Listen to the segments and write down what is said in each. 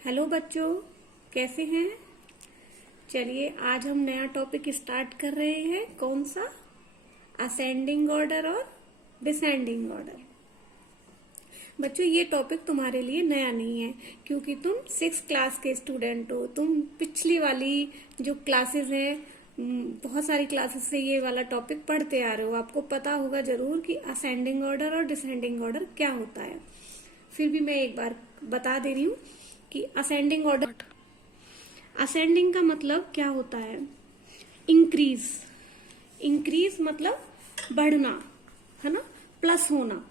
Hello बच्चों, कैसे हैं। चलिए आज हम नया टॉपिक स्टार्ट कर रहे हैं। कौन सा? असेंडिंग ऑर्डर और डिसेंडिंग ऑर्डर। बच्चों ये टॉपिक तुम्हारे लिए नया नहीं है क्योंकि तुम 6 क्लास के स्टूडेंट हो। तुम पिछली वाली जो क्लासेस हैं, बहुत सारी क्लासेस से ये वाला टॉपिक पढ़ते आ रहे हो। आपको पता होगा जरूर कि असेंडिंग ऑर्डर और डिसेंडिंग ऑर्डर क्या होता है। फिर भी मैं एक बार बता दे रही हूँ कि असेंडिंग ऑर्डर, असेंडिंग का मतलब क्या होता है? इंक्रीज। इंक्रीज मतलब बढ़ना, है ना, प्लस होना।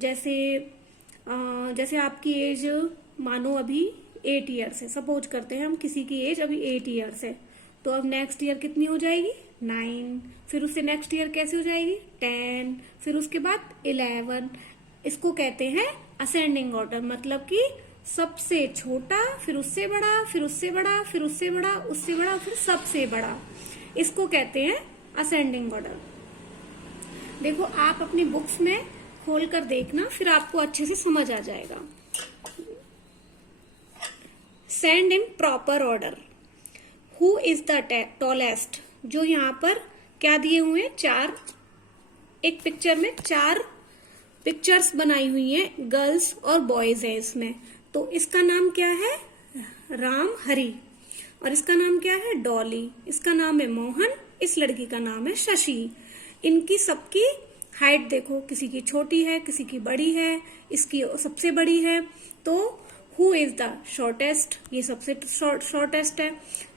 जैसे आपकी एज मानो अभी 8 ईयर्स है, सपोज करते हैं हम किसी की एज अभी 8 ईयर्स है, तो अब नेक्स्ट ईयर कितनी हो जाएगी? 9। फिर उससे नेक्स्ट ईयर कैसे हो जाएगी? 10। फिर उसके बाद 11। इसको कहते हैं असेंडिंग ऑर्डर। मतलब कि सबसे छोटा, फिर उससे बड़ा, फिर उससे बड़ा, फिर उससे बड़ा, उससे बड़ा, फिर सबसे बड़ा। इसको कहते हैं असेंडिंग ऑर्डर। देखो आप अपनी बुक्स में खोल कर देखना, फिर आपको अच्छे से समझ आ जाएगा। Send in proper order. Who is the tallest? जो यहाँ पर क्या दिए हुए हैं? 4, एक पिक्चर में 4 पिक्चर्स बनाई हुई हैं, गर्ल्स और बॉयज है इसमें। तो इसका नाम क्या है? राम हरी। और इसका नाम क्या है? डॉली। इसका नाम है मोहन। इस लड़की का नाम है शशि। इनकी सबकी हाइट देखो, किसी की छोटी है, किसी की बड़ी है, इसकी सबसे बड़ी है। तो हु इज द शॉर्टेस्ट? ये सबसे शॉर्टेस्ट है।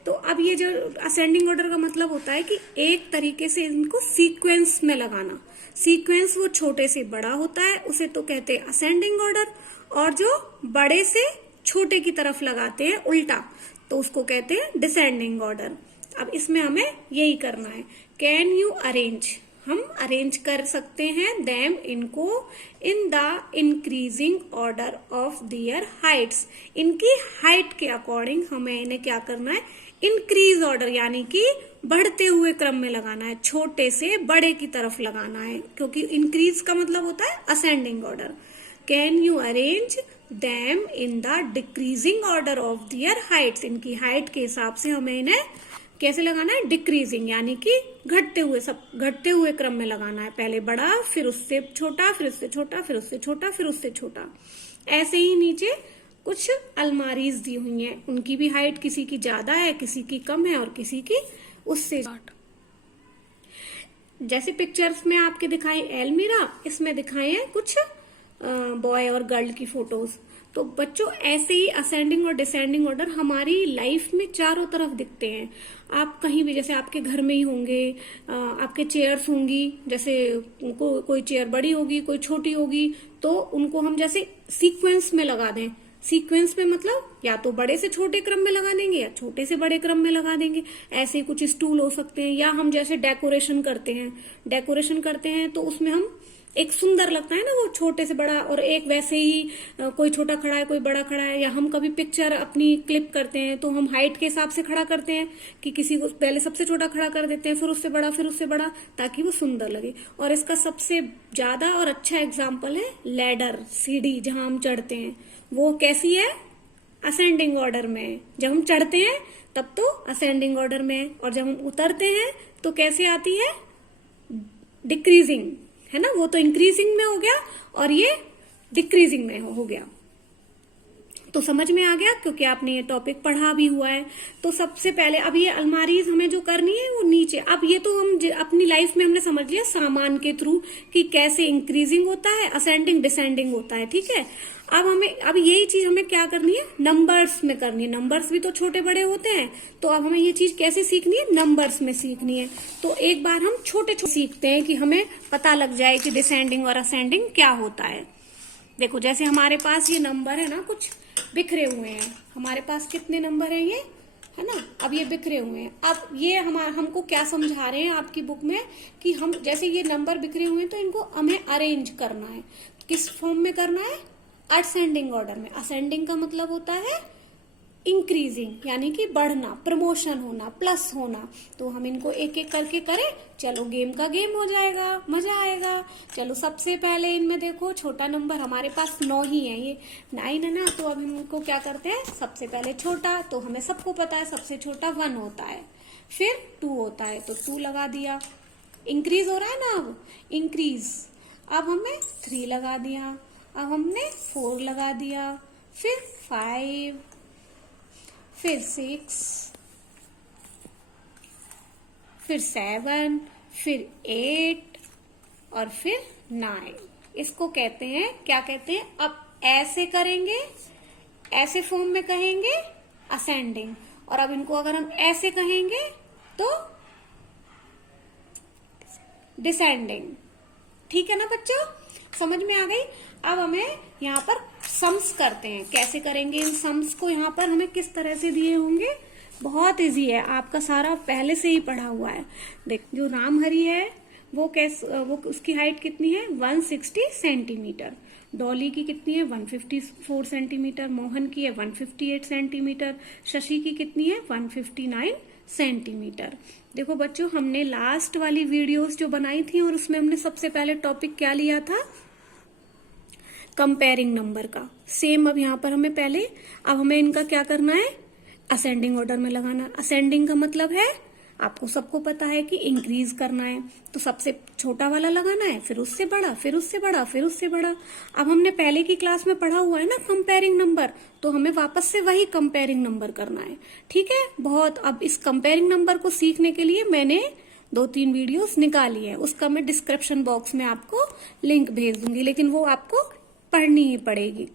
तो अब ये जो असेंडिंग ऑर्डर का मतलब होता है कि एक तरीके से इनको सीक्वेंस में लगाना। सीक्वेंस वो छोटे से बड़ा होता है, उसे तो कहते हैं असेंडिंग ऑर्डर। और जो बड़े से छोटे की तरफ लगाते हैं उल्टा, तो उसको कहते हैं डिसेंडिंग ऑर्डर। अब इसमें हमें यही करना है। Can you arrange? हम अरेंज कर सकते हैं देम, इनको, in the increasing order of their heights. इनकी हाइट के अकॉर्डिंग हमें इन्हें क्या करना है? इंक्रीज ऑर्डर, यानी कि बढ़ते हुए क्रम में लगाना है, छोटे से बड़े की तरफ लगाना है, क्योंकि इंक्रीज का मतलब होता है ascending order. Can you arrange them in the decreasing order of their heights? इनकी हाइट के हिसाब से हमें इन्हें कैसे लगाना है? डिक्रीजिंग, यानी कि घटते हुए क्रम में लगाना है। पहले बड़ा, फिर उससे छोटा, फिर उससे छोटा, फिर उससे छोटा, फिर उससे छोटा। ऐसे ही नीचे कुछ अलमारीज दी हुई हैं, उनकी भी हाइट किसी की ज्यादा है, किसी की कम है और किसी की उससे। जैसे पिक्चर्स में आपके दिखाई एलमीरा, इसमें दिखाए हैं कुछ बॉय और गर्ल की फोटोज। तो बच्चों ऐसे ही असेंडिंग और डिसेंडिंग ऑर्डर हमारी लाइफ में चारों तरफ दिखते हैं। आप कहीं भी, जैसे आपके घर में ही होंगे, आपके चेयर्स होंगी, जैसे कोई चेयर बड़ी होगी, कोई छोटी होगी, तो उनको हम जैसे सीक्वेंस में लगा दें। सीक्वेंस में मतलब या तो बड़े से छोटे क्रम में लगा देंगे या छोटे से बड़े क्रम में लगा देंगे। ऐसे ही कुछ स्टूल हो सकते हैं, या हम जैसे डेकोरेशन करते हैं तो उसमें हम एक सुंदर लगता है ना, वो छोटे से बड़ा, और एक वैसे ही कोई छोटा खड़ा है, कोई बड़ा खड़ा है। या हम कभी पिक्चर अपनी क्लिप करते हैं तो हम हाइट के हिसाब से खड़ा करते हैं, कि किसी को पहले सबसे छोटा खड़ा कर देते हैं, फिर उससे बड़ा, फिर उससे बड़ा, ताकि वो सुंदर लगे। और इसका सबसे ज्यादा और अच्छा एग्जाम्पल है लैडर, सीढ़ी, जहां हम चढ़ते हैं। वो कैसी है? असेंडिंग ऑर्डर में। जब हम चढ़ते हैं तब तो असेंडिंग ऑर्डर में, और जब हम उतरते हैं तो कैसे आती है? डिक्रीजिंग, है ना। वो तो इंक्रीजिंग में हो गया और ये डिक्रीजिंग में हो गया। तो समझ में आ गया, क्योंकि आपने ये टॉपिक पढ़ा भी हुआ है। तो सबसे पहले अब ये अलमारीज हमें जो करनी है वो नीचे। अब ये तो हम अपनी लाइफ में हमने समझ लिया सामान के थ्रू कि कैसे इंक्रीजिंग होता है, असेंडिंग डिसेंडिंग होता है, ठीक है। अब यही चीज हमें क्या करनी है? नंबर्स में करनी है। नंबर्स भी तो छोटे बड़े होते हैं, तो अब हमें ये चीज कैसे सीखनी है? नंबर्स में सीखनी है। तो एक बार हम छोटे छोटे सीखते हैं कि हमें पता लग जाए कि डिसेंडिंग और असेंडिंग क्या होता है। देखो जैसे हमारे पास ये नंबर है ना, कुछ बिखरे हुए हैं। हमारे पास कितने नंबर हैं ये, है ना। अब ये बिखरे हुए हैं। अब ये हमको क्या समझा रहे हैं आपकी बुक में, कि हम जैसे ये नंबर बिखरे हुए हैं तो इनको हमें अरेंज करना है। किस फॉर्म में करना है? असेंडिंग ऑर्डर में। असेंडिंग का मतलब होता है इंक्रीजिंग यानी कि बढ़ना, प्रमोशन होना, प्लस होना। तो हम इनको एक एक करके करें, चलो गेम का गेम हो जाएगा, मजा आएगा। चलो सबसे पहले इनमें देखो छोटा नंबर हमारे पास 9 ही है, ये 9 है ना। तो अब इनको क्या करते हैं, सबसे पहले छोटा, तो हमें सबको पता है सबसे छोटा 1 होता है, फिर 2 होता है तो 2 लगा दिया। इंक्रीज हो रहा है ना, अब इंक्रीज। अब हमने 3 लगा दिया, अब हमने 4 लगा दिया, फिर 5, फिर 6, फिर 7, फिर 8 और फिर 9। इसको कहते हैं, क्या कहते हैं, अब ऐसे करेंगे, ऐसे फॉर्म में कहेंगे असेंडिंग, और अब इनको अगर हम ऐसे कहेंगे तो डिसेंडिंग। ठीक है ना बच्चों, समझ में आ गई। अब हमें यहाँ पर सम्स करते हैं, कैसे करेंगे इन सम्स को, यहाँ पर हमें किस तरह से दिए होंगे, बहुत इजी है, आपका सारा पहले से ही पढ़ा हुआ है। देख, जो रामहरि है वो वो उसकी हाइट कितनी है, 160 सेंटीमीटर। डॉली की कितनी है, 154 सेंटीमीटर। मोहन की है 158 सेंटीमीटर। शशि की कितनी है, 159 सेंटीमीटर। देखो बच्चों, हमने लास्ट वाली वीडियोस जो बनाई थी और उसमें हमने सबसे पहले टॉपिक क्या लिया था, कंपेयरिंग नंबर का। सेम अब यहाँ पर हमें पहले, अब हमें इनका क्या करना है, असेंडिंग ऑर्डर में लगाना। असेंडिंग का मतलब है, आपको सबको पता है कि इंक्रीज करना है, तो सबसे छोटा वाला लगाना है, फिर उससे बड़ा, फिर उससे बड़ा, फिर उससे बड़ा। अब हमने पहले की क्लास में पढ़ा हुआ है ना कंपेयरिंग नंबर, तो हमें वापस से वही कंपेयरिंग नंबर करना है। ठीक है, बहुत। अब इस कंपेयरिंग नंबर को सीखने के लिए मैंने 2-3 वीडियोस निकाली है, उसका मैं डिस्क्रिप्शन बॉक्स में आपको लिंक भेज दूंगी, लेकिन वो आपको पढ़नी ही पड़ेगी,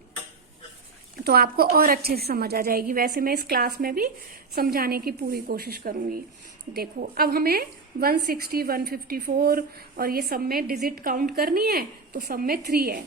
तो आपको और अच्छे से समझ आ जाएगी। वैसे मैं इस क्लास में भी समझाने की पूरी कोशिश करूंगी। देखो, अब हमें 160, 154 और ये सब में डिजिट काउंट करनी है, तो सब में 3 है,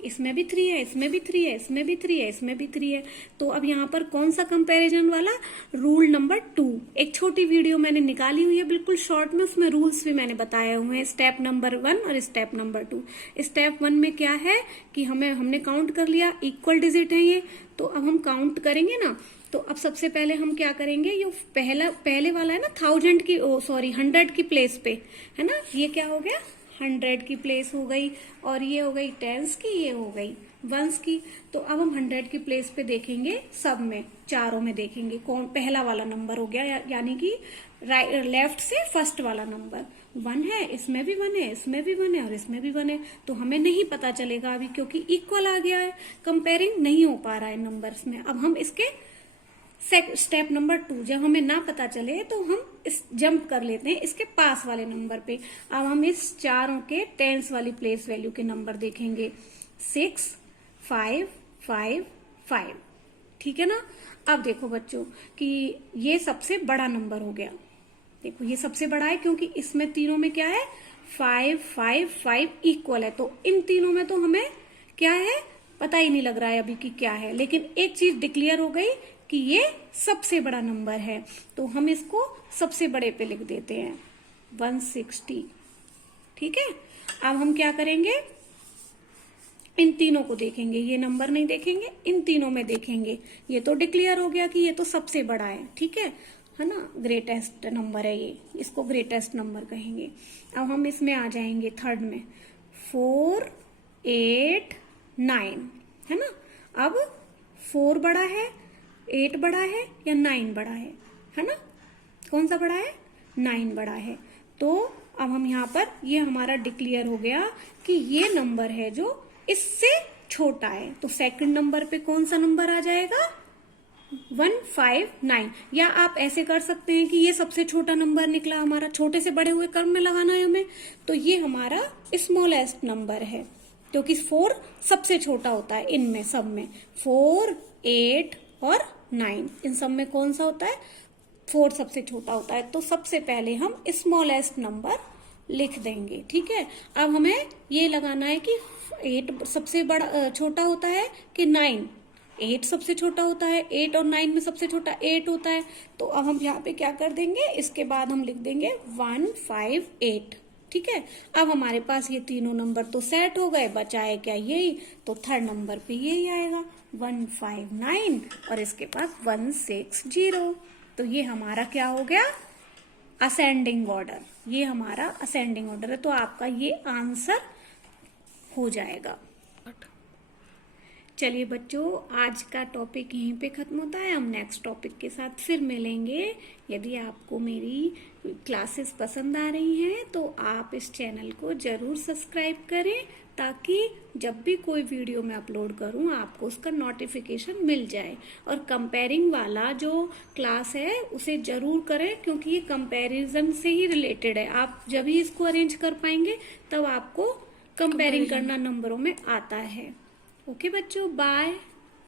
इसमें भी 3 है, इसमें भी 3 है, इसमें भी 3 है, इसमें भी 3 है। तो अब यहाँ पर कौन सा कंपैरिजन वाला, रूल नंबर 2। एक छोटी वीडियो मैंने निकाली हुई है बिल्कुल शॉर्ट में, उसमें रूल्स भी मैंने बताए हुए हैं, स्टेप नंबर 1 और स्टेप नंबर 2। स्टेप 1 में क्या है कि हमने काउंट कर लिया, इक्वल डिजिट है ये, तो अब हम काउंट करेंगे ना। तो अब सबसे पहले हम क्या करेंगे, ये पहले वाला है ना 1000 की, 100 की प्लेस पे है ना, ये क्या हो गया, 100 की प्लेस हो गई, और ये हो गई 10s की, ये हो गई 1s की। तो अब हम 100 की प्लेस पे देखेंगे, सब में चारों में देखेंगे कौन पहला वाला नंबर हो गया, यानी कि लेफ्ट से फर्स्ट वाला नंबर 1 है, इसमें भी 1 है, इसमें भी 1 है और इसमें भी 1 है। तो हमें नहीं पता चलेगा अभी, क्योंकि इक्वल आ गया है, कंपेयरिंग नहीं हो पा रहा है नंबर्स में। अब हम इसके स्टेप नंबर 2, जब हमें ना पता चले तो हम इस जंप कर लेते हैं इसके पास वाले नंबर पे। अब हम इस चारों के टेंस वाली प्लेस वैल्यू के नंबर देखेंगे, 6, 5, 5, 5। ठीक है ना। अब देखो बच्चों कि ये सबसे बड़ा नंबर हो गया। देखो ये सबसे बड़ा है, क्योंकि इसमें तीनों में क्या है, 5, 5, 5 इक्वल है। तो इन तीनों में तो हमें क्या है पता ही नहीं लग रहा है अभी कि क्या है, लेकिन एक चीज डिक्लेयर हो गई कि ये सबसे बड़ा नंबर है, तो हम इसको सबसे बड़े पे लिख देते हैं, 160। ठीक है। अब हम क्या करेंगे, इन तीनों को देखेंगे, ये नंबर नहीं देखेंगे, इन तीनों में देखेंगे। ये तो डिक्लेयर हो गया कि ये तो सबसे बड़ा है, ठीक है ना, ग्रेटेस्ट नंबर है ये, इसको ग्रेटेस्ट नंबर कहेंगे। अब हम इसमें आ जाएंगे थर्ड में, 4, 8, 9 है ना। अब 4 बड़ा है, 8 बड़ा है या 9 बड़ा है ना, कौन सा बड़ा है, 9 बड़ा है। तो अब हम यहाँ पर, ये हमारा डिक्लेयर हो गया कि ये नंबर है जो इससे छोटा है। तो सेकंड नंबर पे कौन सा नंबर आ जाएगा, 159। या आप ऐसे कर सकते हैं कि ये सबसे छोटा नंबर निकला हमारा, छोटे से बड़े हुए क्रम में लगाना है हमें, तो ये हमारा स्मॉलेस्ट नंबर है, क्योंकि 4 सबसे छोटा होता है इनमें सब में। 4, 8 और 9 इन सब में कौन सा होता है, 4 सबसे छोटा होता है। तो सबसे पहले हम स्मॉलेस्ट नंबर लिख देंगे। ठीक है। अब हमें ये लगाना है कि 8 सबसे बड़ा छोटा होता है कि 9, 8 सबसे छोटा होता है, 8 और 9 में सबसे छोटा 8 होता है। तो अब हम यहाँ पे क्या कर देंगे, इसके बाद हम लिख देंगे 158। ठीक है। अब हमारे पास ये तीनों नंबर तो सेट हो गए, बचा है क्या यही, तो थर्ड नंबर पे यही आएगा 159 और इसके पास 160। तो ये हमारा क्या हो गया, असेंडिंग ऑर्डर। ये हमारा असेंडिंग ऑर्डर है, तो आपका ये आंसर हो जाएगा। चलिए बच्चों, आज का टॉपिक यहीं पे खत्म होता है। हम नेक्स्ट टॉपिक के साथ फिर मिलेंगे। यदि आपको मेरी क्लासेस पसंद आ रही हैं तो आप इस चैनल को जरूर सब्सक्राइब करें, ताकि जब भी कोई वीडियो मैं अपलोड करूं आपको उसका नोटिफिकेशन मिल जाए। और कंपेयरिंग वाला जो क्लास है उसे जरूर करें, क्योंकि ये कंपैरिजन से ही रिलेटेड है। आप जब ही इसको अरेंज कर पाएंगे तब आपको कंपेयरिंग करना नंबरों में आता है। ओके बच्चों, बाय।